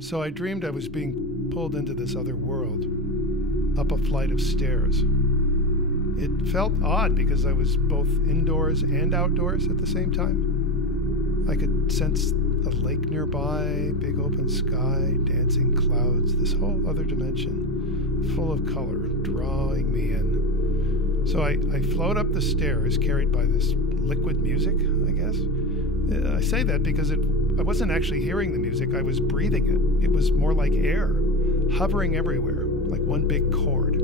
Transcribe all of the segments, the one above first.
So I dreamed I was being pulled into this other world, up a flight of stairs. It felt odd because I was both indoors and outdoors at the same time. I could sense a lake nearby, big open sky, dancing clouds, this whole other dimension, full of color, drawing me in. So I float up the stairs, carried by this liquid music, I guess. I say that because I wasn't actually hearing the music, I was breathing it. It was more like air, hovering everywhere, like one big cord.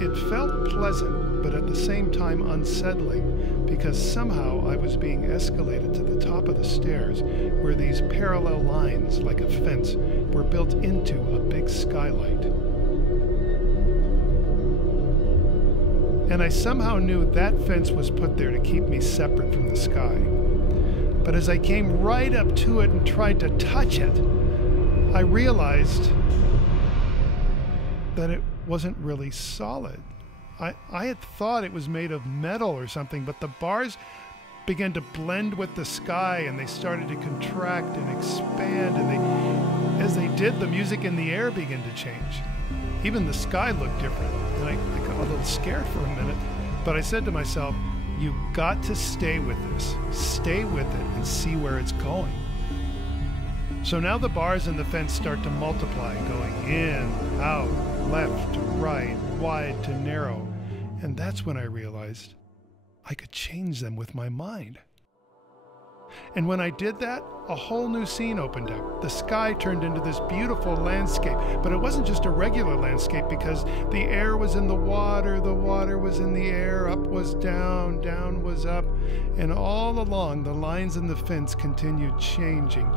It felt pleasant, but at the same time unsettling, because somehow I was being escalated to the top of the stairs, where these parallel lines, like a fence, were built into a big skylight. And I somehow knew that fence was put there to keep me separate from the sky. But as I came right up to it and tried to touch it, I realized that it wasn't really solid. I had thought it was made of metal or something, but the bars began to blend with the sky and they started to contract and expand, and as they did, the music in the air began to change. Even the sky looked different, and I got a little scared for a minute, but I said to myself, you got to stay with this. Stay with it and see where it's going. So now the bars in the fence start to multiply, going in, out, left to right, wide to narrow. And that's when I realized I could change them with my mind. And when I did that, a whole new scene opened up. The sky turned into this beautiful landscape, but it wasn't just a regular landscape, because the air was in the water was in the air, up was down, down was up, and all along the lines in the fence continued changing.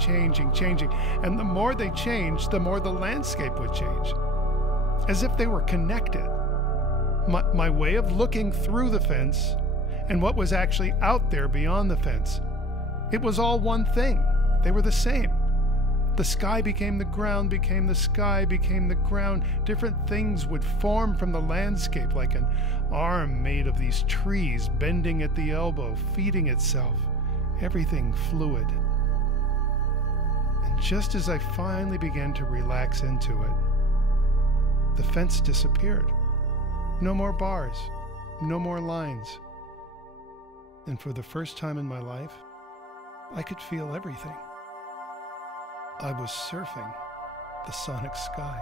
And the more they changed, the more the landscape would change, as if they were connected. My way of looking through the fence and what was actually out there beyond the fence, it was all one thing. They were the same. The sky became the ground, became the sky, became the ground. Different things would form from the landscape, like an arm made of these trees, bending at the elbow, feeding itself. Everything fluid. And just as I finally began to relax into it, the fence disappeared. No more bars, no more lines. And for the first time in my life, I could feel everything. I was surfing the sonic sky.